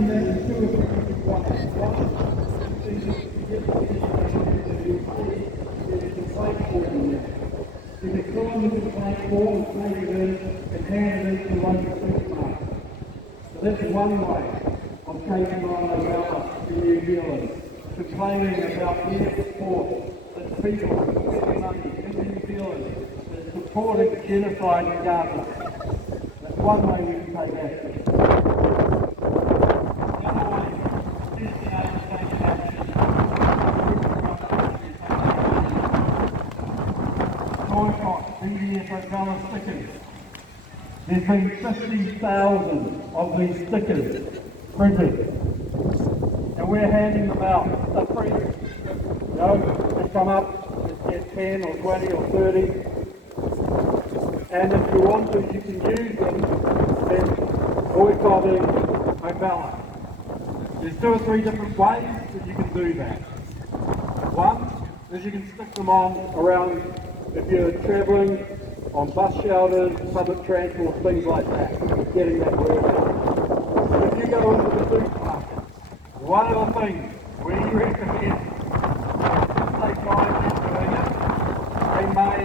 explain that in two or three different ways. One is to get the information that you see is the complaint form there. You can fill in the complaint form, take it in, and hand it into one of the supermarkets. So that's one way of taking on Oella in New Zealand, complaining about their support, that people spending money in New Zealand is supporting genocide in Gaza. That's one way we can take action. The other way is to take action. Boycott BDS Oella stickers. There's been 50,000 of these stickers printed, and we're handing them out. They're free. You know, they come up, get 10 or 20 or 30, and if you want to, you can use them in boycotting Oella. There's two or three different ways that you can do that. One is you can stick them on around if you're travelling on bus shelters, public transport, things like that, getting that word out. If you go into the supermarket, one of the things we recommend, if they find you doing it, they may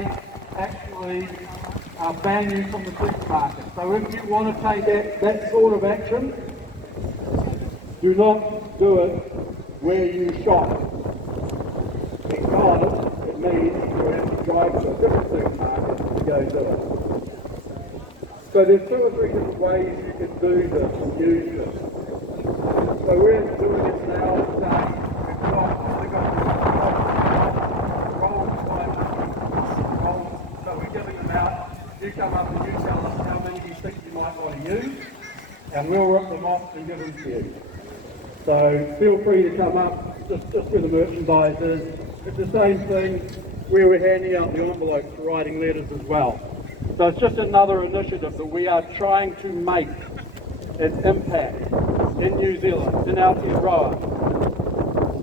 actually ban you from the supermarket. So if you want to take that sort of action, do not do it where you shop, because it means you have to drive to a different supermarket to go do it. So there's two or three different ways you can do this and use this. So we're doing this now today. So we're giving them out. You come up and you tell us how many you think you might want to use, and we'll rip them off and give them to you. So feel free to come up just where the merchandise is. It's the same thing where we're handing out the envelopes for writing letters as well. So it's just another initiative that we are trying to make its impact in New Zealand, in Aotearoa,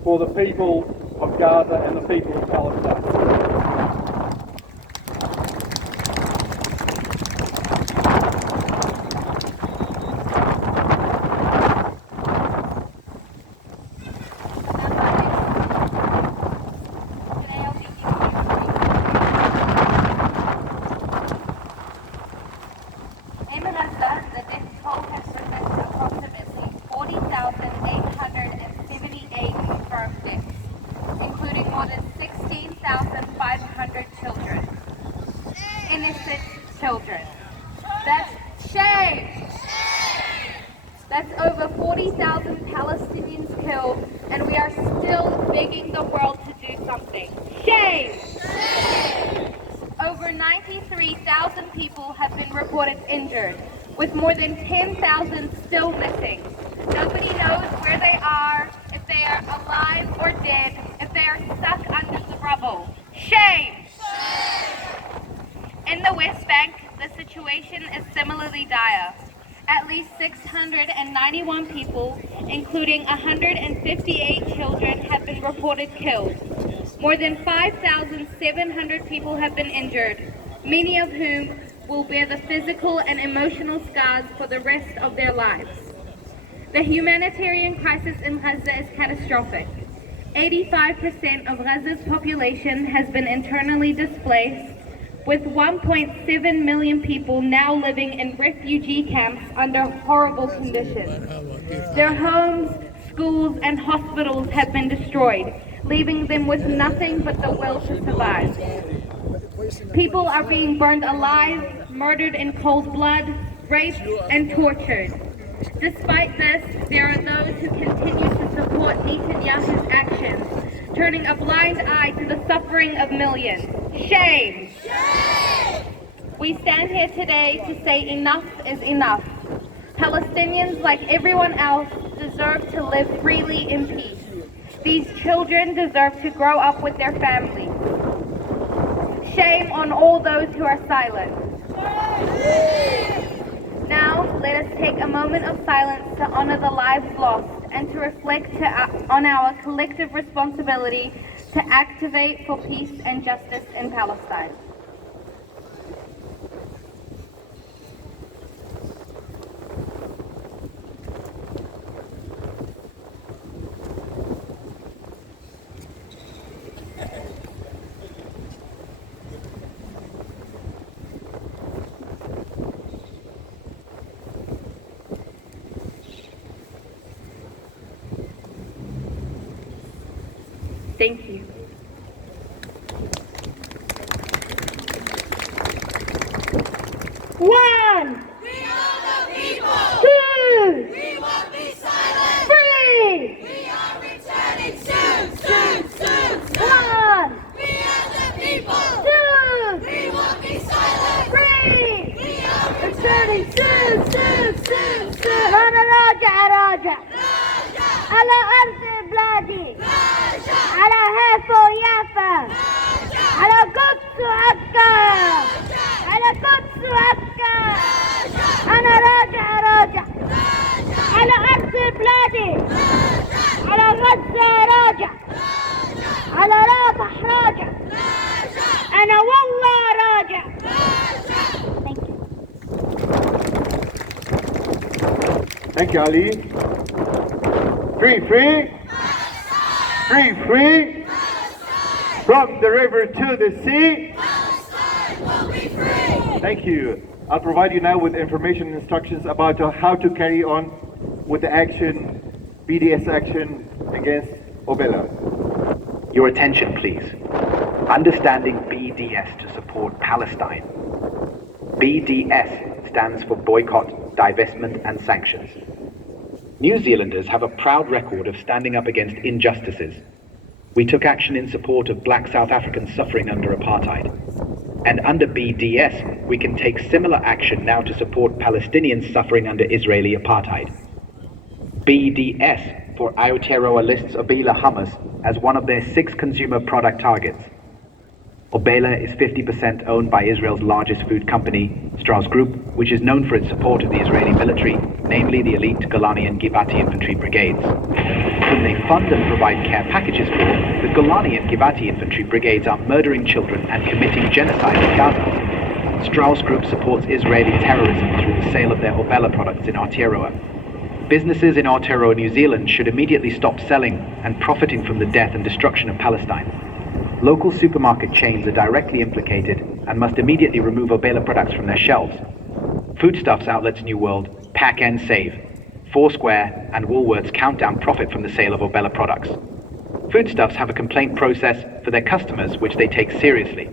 for the people of Gaza and the people of Palestine. Children. That's shame! That's over 40,000 Palestinians killed, and we are still begging the world to do something. Shame! Over 93,000 people have been reported injured, with more than 10,000 still missing. Nobody knows where they are, if they are alive or dead, if they are stuck under the rubble. Shame! In the West Bank, the situation is similarly dire. At least 691 people, including 158 children, have been reported killed. More than 5,700 people have been injured, many of whom will bear the physical and emotional scars for the rest of their lives. The humanitarian crisis in Gaza is catastrophic. 85% of Gaza's population has been internally displaced, with 1.7 million people now living in refugee camps under horrible conditions. Their homes, schools, and hospitals have been destroyed, leaving them with nothing but the will to survive. People are being burned alive, murdered in cold blood, raped, and tortured. Despite this, there are those who continue to support Netanyahu's actions, turning a blind eye to the suffering of millions. Shame! Shame! We stand here today to say enough is enough. Palestinians, like everyone else, deserve to live freely in peace. These children deserve to grow up with their families. Shame on all those who are silent. Now, let us take a moment of silence to honor the lives lost and to reflect on our collective responsibility to activate for peace and justice in Palestine. Thank you. One. We are the people. Two. We won't be silent. Three. We are returning soon, soon, soon, soon. One. We are the people. Two. We won't be silent. Three. We are returning soon, soon, soon, soon. أنا راجع راجع على أرض بلادي، راجع على هافو يافا، راجع على قدس وعكا، على قدس وعكا. أنا راجع على أرض بلادي، على غزة راجع، على رافح راجع، أنا والله راجع. Thank you, Ali. Free, free. Free, free. From the river to the sea. Palestine will be free. Thank you. I'll provide you now with information and instructions about how to carry on with the action, BDS action against Oella. Your attention, please. Understanding BDS to support Palestine. BDS stands for Boycott, Divestment and Sanctions. New Zealanders have a proud record of standing up against injustices. We took action in support of black South Africans suffering under apartheid. And under BDS, we can take similar action now to support Palestinians suffering under Israeli apartheid. BDS for Aotearoa lists Oella hummus as one of their 6 consumer product targets. Oella is 50% owned by Israel's largest food company, Strauss Group, which is known for its support of the Israeli military, namely the elite Golani and Givati infantry brigades. Whom they fund and provide care packages for, the Golani and Givati infantry brigades are murdering children and committing genocide in Gaza. Strauss Group supports Israeli terrorism through the sale of their Oella products in Aotearoa. Businesses in Aotearoa, New Zealand should immediately stop selling and profiting from the death and destruction of Palestine. Local supermarket chains are directly implicated and must immediately remove Oella products from their shelves. Foodstuffs outlets New World, Pack and Save, Foursquare and Woolworths count down profit from the sale of Oella products. Foodstuffs have a complaint process for their customers which they take seriously.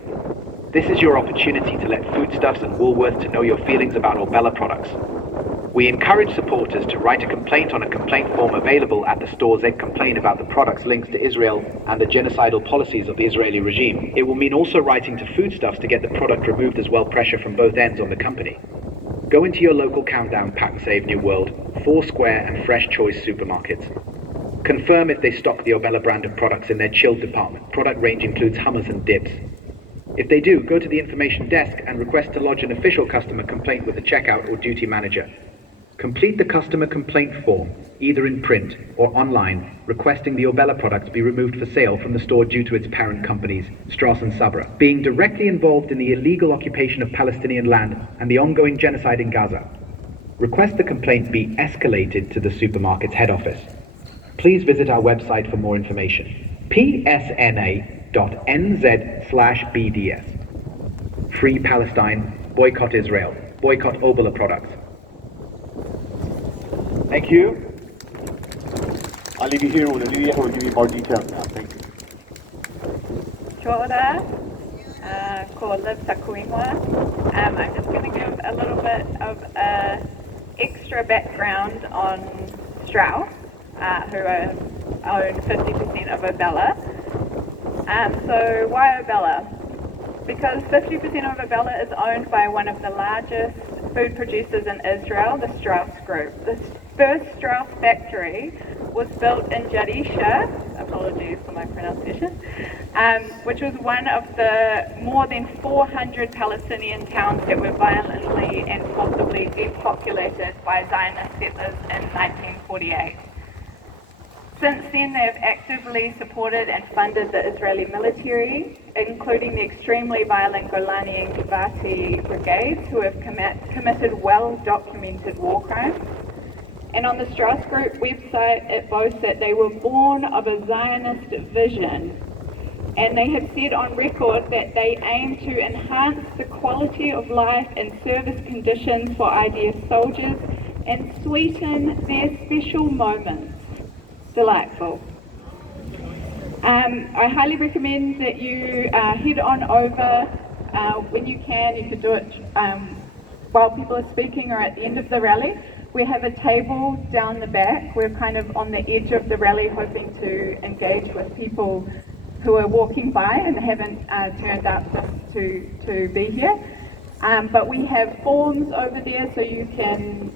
This is your opportunity to let Foodstuffs and Woolworths to know your feelings about Oella products. We encourage supporters to write a complaint on a complaint form available at the stores that complain about the products' links to Israel and the genocidal policies of the Israeli regime. It will mean also writing to Foodstuffs to get the product removed as well, pressure from both ends on the company. Go into your local Countdown, Pack, Save, New World, Foursquare and Fresh Choice supermarkets. Confirm if they stock the Oella brand of products in their chilled department. Product range includes hummus and dips. If they do, go to the information desk and request to lodge an official customer complaint with the checkout or duty manager. Complete the customer complaint form, either in print or online, requesting the Oella products be removed for sale from the store due to its parent companies, Strauss and Sabra, being directly involved in the illegal occupation of Palestinian land and the ongoing genocide in Gaza. Request the complaint be escalated to the supermarket's head office. Please visit our website for more information. psna.nz/BDS. Free Palestine, boycott Israel, boycott Oella products. Thank you. I'll leave you here with Olivia who will give you more details now. Thank you. Kia ora, ko Liv Takuingwa. I'm just going to give a little bit of extra background on Strauss, who own 50% of Oella. So why Oella? Because 50% of Oella is owned by one of the largest food producers in Israel, the Strauss Group. The first Strauss factory was built in Jarisha, apologies for my pronunciation, which was one of the more than 400 Palestinian towns that were violently and forcibly depopulated by Zionist settlers in 1948. Since then, they have actively supported and funded the Israeli military, including the extremely violent Golani and Givati brigades, who have committed well-documented war crimes. And on the Strauss Group website, it boasts that they were born of a Zionist vision. And they have said on record that they aim to enhance the quality of life and service conditions for IDF soldiers and sweeten their special moments. Delightful. I highly recommend that you head on over when you can. You could do it while people are speaking or at the end of the rally. We have a table down the back. We're kind of on the edge of the rally, hoping to engage with people who are walking by and haven't turned up just to be here. But we have forms over there, so you can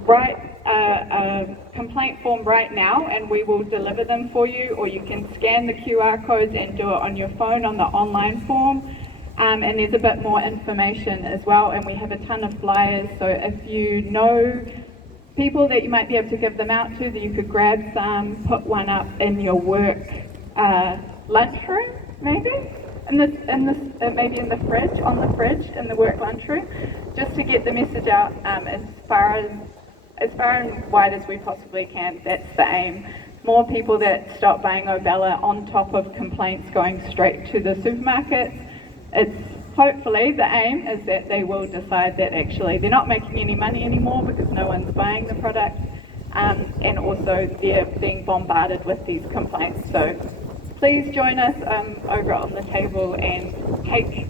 write a complaint form right now and we will deliver them for you, or you can scan the QR codes and do it on your phone on the online form. And there's a bit more information as well, and we have a ton of flyers, so if you know people that you might be able to give them out to, that you could grab some, put one up in your work lunchroom, maybe? Maybe in the fridge, on the fridge in the work lunchroom, just to get the message out as far and wide as we possibly can. That's the aim. More people that stop buying Oella, on top of complaints going straight to the supermarkets. It's hopefully the aim is that they will decide that actually they're not making any money anymore because no one's buying the product, and also they're being bombarded with these complaints. So please join us over on the table and take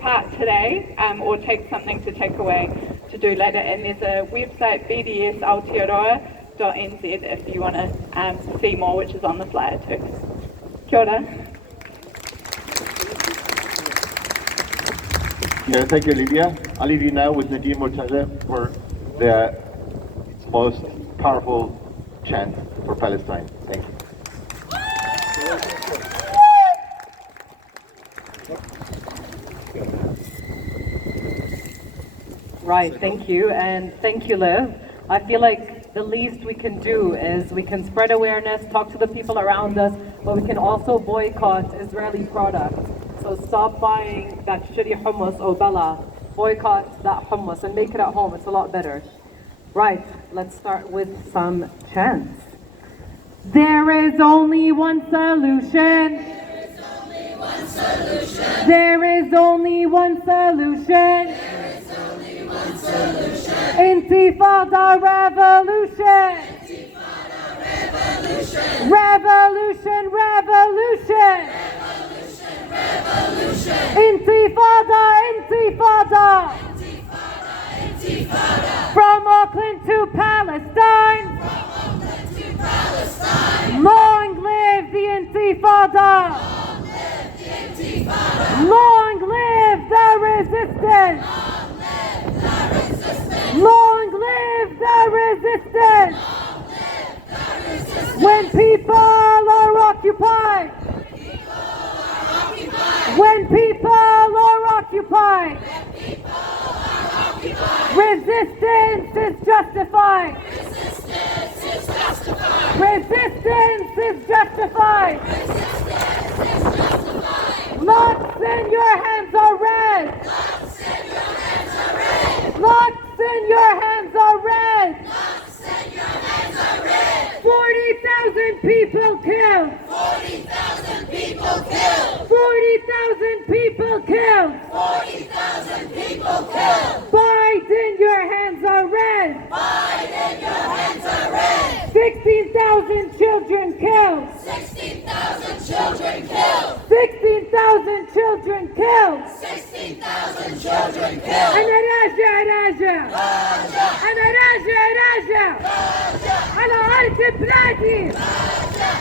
part today, or take something to take away to do later. And there's a website, bdsaotearoa.nz, if you want to see more, which is on the flyer too. Kia ora. Yeah, thank you, Olivia. I'll leave you now with Nadine Murtaza for the most powerful chant for Palestine. Thank you. Right, thank you, and thank you, Liv. I feel like the least we can do is we can spread awareness, talk to the people around us, but we can also boycott Israeli products. So stop buying that shitty hummus, Oella, boycott that hummus and make it at home. It's a lot better. Right, let's start with some chants. There is only one solution. There is only one solution. Intifada revolution. Revolution, revolution. Intifada, intifada. From Auckland to Palestine. Long live the Intifada. Long live the resistance. Long live the resistance. When people are occupied. When people are occupied. Resistance is justified. Resistance is justified. Locks in your hands are red. Locks in your hands are red. 40,000 people killed. 40,000 people killed. 40,000 people killed. 40,000 people killed. Biden, your hands are red. Biden, your hands are red. 16,000 children killed. 16,000 children killed. 16,000 children killed. 16,000 children killed. أنا راجع راجع. أنا راجع راجع. على أرض بلادي.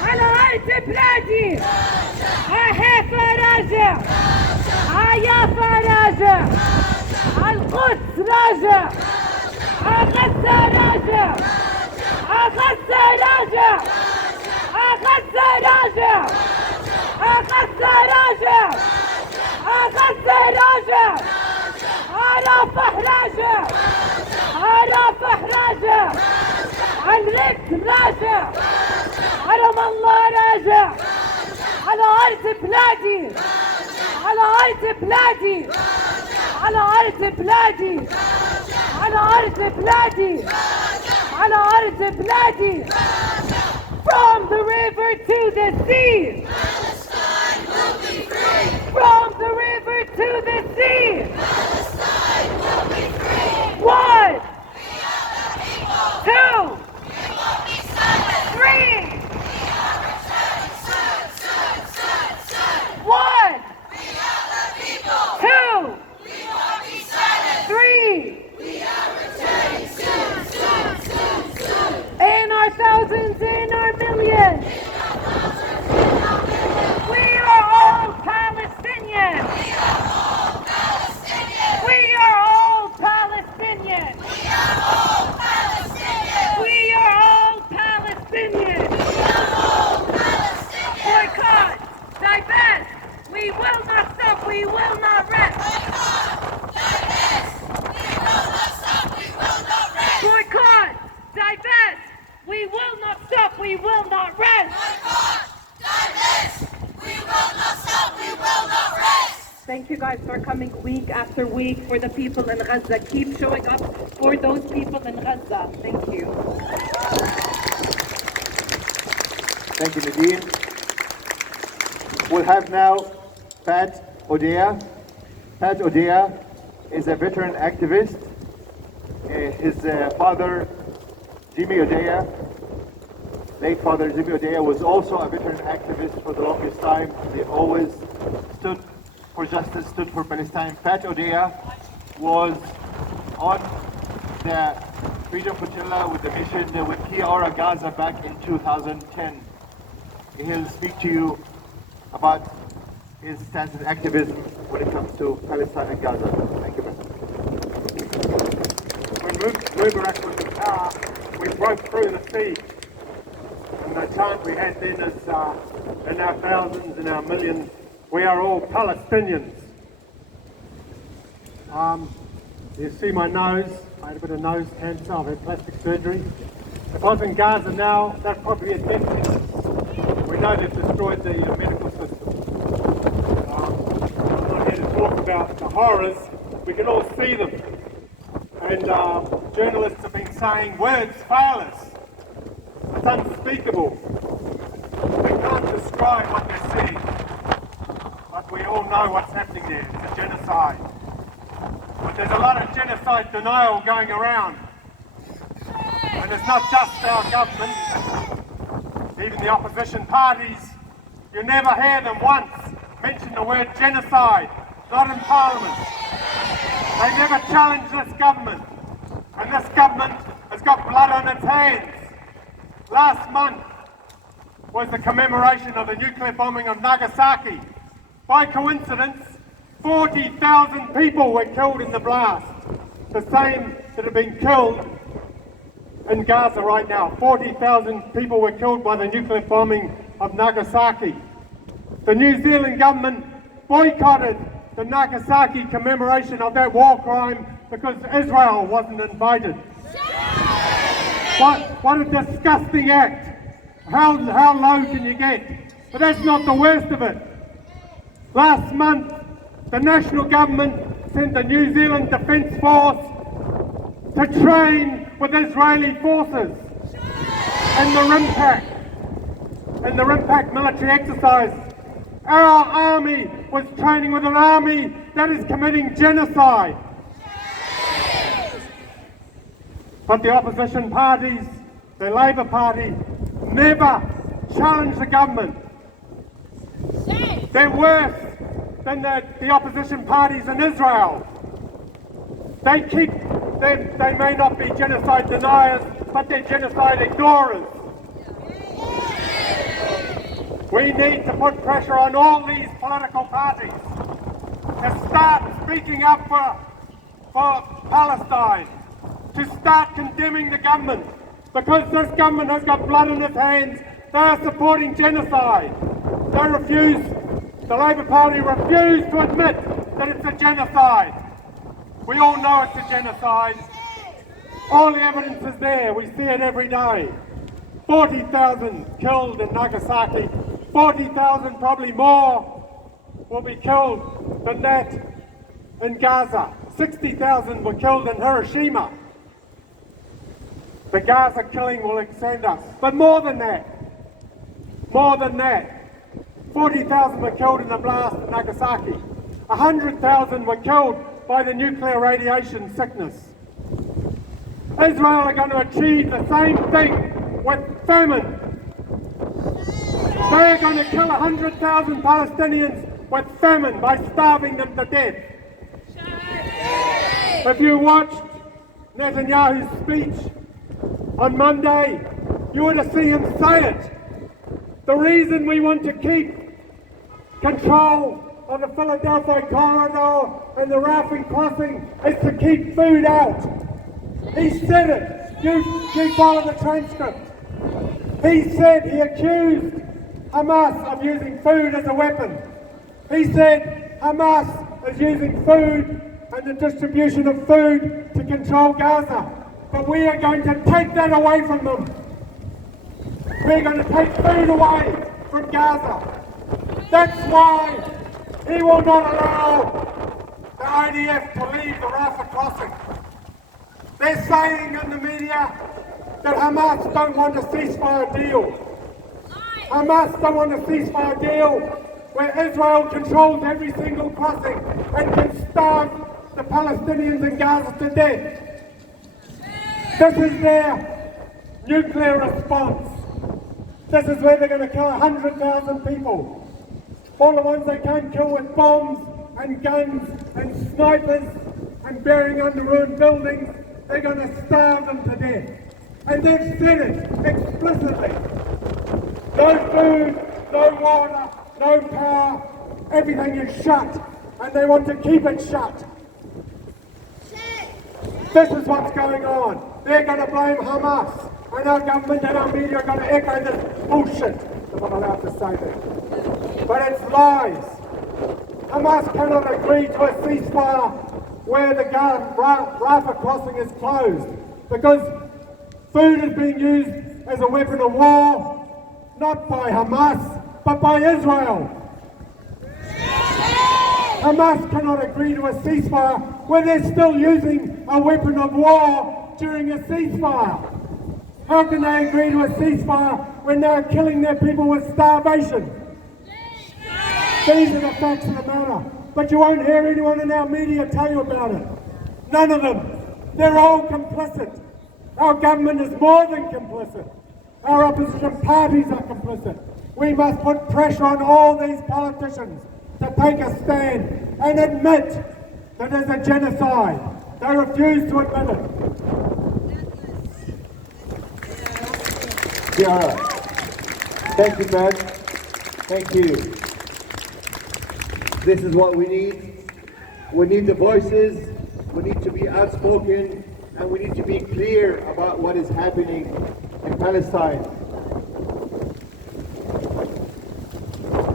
على أرض بلادي. أحيفا راجع. عيافا راجع. القدس راجع. غزة راجع. غزة راجع. غزة راجع. غزة راجع. غزة راجع. رافح راجع. رافح راجع. الرد راجع. رام الله راجع. على أرض بلادي. على أرض بلادي. على أرض بلادي. على أرض بلادي. على أرض بلادي. From the river to the sea. Palestine will be free. From the river to the sea. Palestine will be free. 1, 2, 3. We are returning soon, soon. thousands in our millions. We are all Palestinians. We are all Palestinians. We are all Palestinians. Boycott, divest. We will not stop. We will not rest. Boycott, divest. We will not stop. We will not rest. Thank you guys for coming week after week for the people in Gaza. Keep showing up for those people in Gaza. Thank you. Thank you, Nadine. We'll have now Pat Oella. Pat Oella is a veteran activist. His father, Jimmy Oella, late father Jimmy Oella, was also a veteran activist for the longest time. They always stood for justice, stood for Palestine. Pat Oella was on the Freedom Flotilla with the mission with Kiara Gaza back in 2010. He'll speak to you about his stance in activism when it comes to Palestine and Gaza. Thank you, man. When Mubarak was in power, we broke through the siege. And the chant we had then is, in our thousands, in our millions, we are all Palestinians. You see my nose, I had a bit of nose cancer, I've had plastic surgery. If I was in Gaza now, that's probably a death sentence. We know they've destroyed the medical system. I'm not here to talk about the horrors, we can all see them. And journalists have been saying words fail us. It's unspeakable. They can't describe what they're seeing. But we all know what's happening there. It's a genocide. But there's a lot of genocide denial going around. And it's not just our government, even the opposition parties. You never hear them once mention the word genocide, not in Parliament. They never challenge this government. And this government has got blood on its hands. Last month was the commemoration of the nuclear bombing of Nagasaki. By coincidence, 40,000 people were killed in the blast. The same that have been killed in Gaza right now. 40,000 people were killed by the nuclear bombing of Nagasaki. The New Zealand government boycotted the Nagasaki commemoration of that war crime because Israel wasn't invited. What a disgusting act. How low can you get? But that's not the worst of it. Last month, the national government sent the New Zealand Defence Force to train with Israeli forces in the Rimpak military exercise. Our army was training with an army that is committing genocide. But the opposition parties, the Labour Party, never challenged the government. They're worse than the opposition parties in Israel. They may not be genocide deniers, but they're genocide ignorers. We need to put pressure on all these political parties to start speaking up for Palestine, to start condemning the government, because this government has got blood in its hands. They are supporting genocide. The Labour Party refused to admit that it's a genocide. We all know it's a genocide. All the evidence is there. We see it every day. 40,000 killed in Nagasaki. 40,000, probably more, will be killed than that in Gaza. 60,000 were killed in Hiroshima. The Gaza killing will extend us. But more than that, 40,000 were killed in the blast in Nagasaki. 100,000 were killed by the nuclear radiation sickness. Israel are going to achieve the same thing with famine. They're going to kill 100,000 Palestinians with famine by starving them to death. If you watched Netanyahu's speech on Monday, you would have seen him say it. The reason we want to keep control of the Philadelphia corridor and the Rafting crossing is to keep food out. He said it. You follow the transcript. He said he accused Hamas of using food as a weapon. He said Hamas is using food and the distribution of food to control Gaza. But we are going to take that away from them. We're going to take food away from Gaza. That's why he will not allow the IDF to leave the Rafah crossing. They're saying in the media that Hamas don't want a ceasefire deal. Hamas don't want a ceasefire deal where Israel controls every single crossing and can starve the Palestinians in Gaza to death. This is their nuclear response. This is where they're going to kill 100,000 people. All the ones they can't kill with bombs and guns and snipers and burying under ruined buildings, they're going to starve them to death. And they've said it explicitly. No food, no water, no power, everything is shut. And they want to keep it shut. This is what's going on. They're going to blame Hamas. And our government and our media are going to echo this bullshit. I'm not allowed to say that. But it's lies. Hamas cannot agree to a ceasefire where the Rafah crossing is closed. Because food is being used as a weapon of war, not by Hamas, but by Israel. Hamas cannot agree to a ceasefire where they're still using a weapon of war during a ceasefire. How can they agree to a ceasefire when they're killing their people with starvation? These are the facts of the matter. But you won't hear anyone in our media tell you about it. None of them. They're all complicit. Our government is more than complicit. Our opposition parties are complicit. We must put pressure on all these politicians to take a stand and admit that there's a genocide. They refuse to admit it. Yeah. Thank you, Pat. Thank you. This is what we need. We need the voices, we need to be outspoken, and we need to be clear about what is happening in Palestine.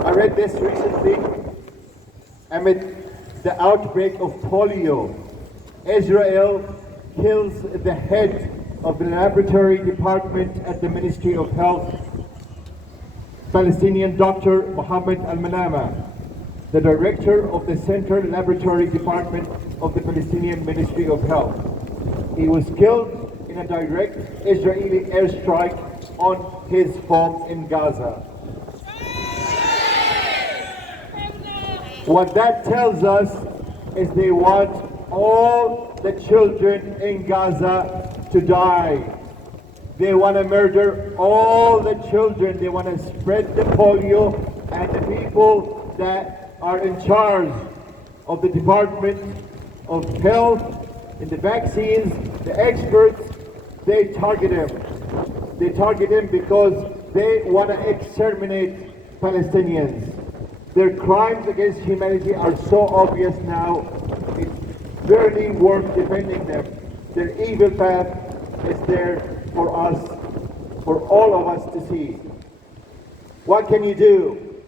I read this recently. Amid the outbreak of polio, Israel kills the head of the laboratory department at the Ministry of Health, Palestinian Dr. Mohammed Al-Manama, the director of the Central Laboratory Department of the Palestinian Ministry of Health. He was killed in a direct Israeli airstrike on his home in Gaza. What that tells us is they want all the children in Gaza to die. They want to murder all the children. They want to spread the polio, and the people that are in charge of the Department of Health and the vaccines, the experts, they target him. They target him because they want to exterminate Palestinians. Their crimes against humanity are so obvious now, it's barely worth defending them. Their evil path is there for us, for all of us to see. What can you do?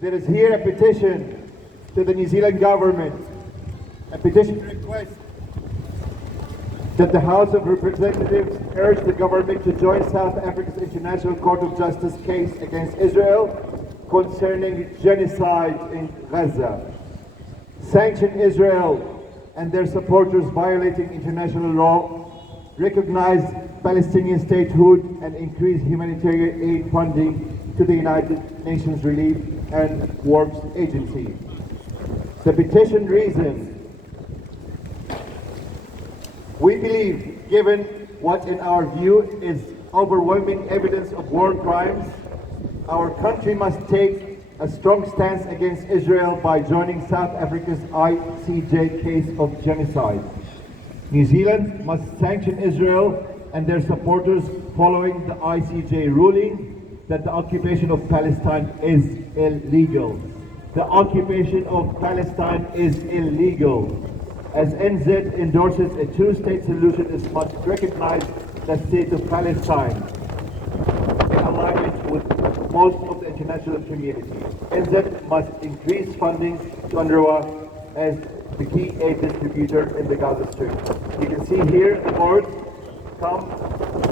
There is here a petition to the New Zealand government, a petition request that the House of Representatives urge the government to join South Africa's International Court of Justice case against Israel concerning genocide in Gaza. Sanction Israel and their supporters violating international law, recognize Palestinian statehood, and increase humanitarian aid funding to the United Nations Relief and Works Agency. The petition reasons: we believe, given what in our view is overwhelming evidence of war crimes, our country must take a strong stance against Israel by joining South Africa's ICJ case of genocide. New Zealand must sanction Israel and their supporters following the ICJ ruling that the occupation of Palestine is illegal. The occupation of Palestine is illegal. As NZ endorses a two-state solution, it must recognize the state of Palestine in alignment with most of the international community. NZ must increase funding to UNRWA as the key aid distributor in the Gaza Strip. You can see here the board. Come,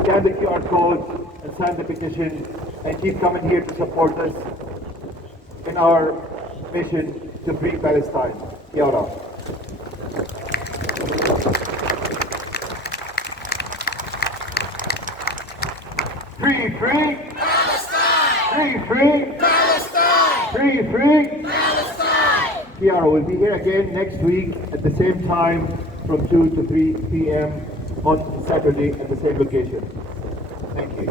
scan the QR code and sign the petition, and keep coming here to support us in our mission to free Palestine. Kia ora. Free Palestine! Free Palestine! Free Palestine! Kia ora. We'll be here again next week at the same time from 2 to 3 p.m. on Saturday at the same location. Thank you.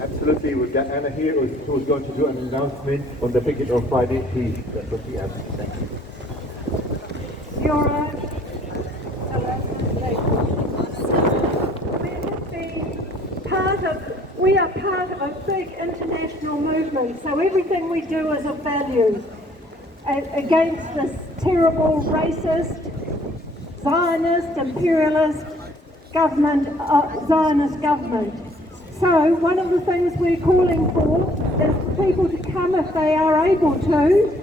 Absolutely, we've got Anna here who was going to do an announcement on the picket on Friday. Please, that's what she asked. Thank you. Your Honor, we are part of a big international movement, so everything we do is of value against this terrible racist, Zionist, imperialist government, Zionist government. So one of the things we're calling for is for people to come, if they are able to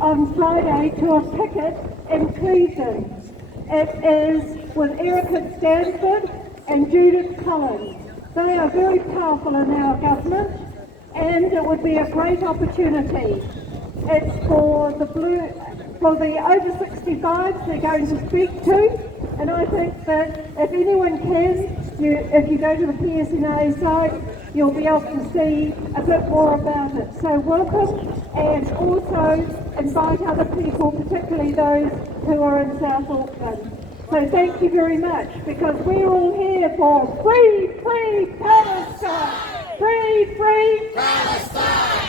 on Friday, to a picket in Cleveland. It is with Erica Stanford and Judith Collins. They are very powerful in our government, and it would be a great opportunity. It's for the over 65s they're going to speak to, and I think that if anyone can, if you go to the PSNA site, you'll be able to see a bit more about it. So welcome, and also invite other people, particularly those who are in South Auckland. So thank you very much, because we're all here for free Palestine! Free Palestine!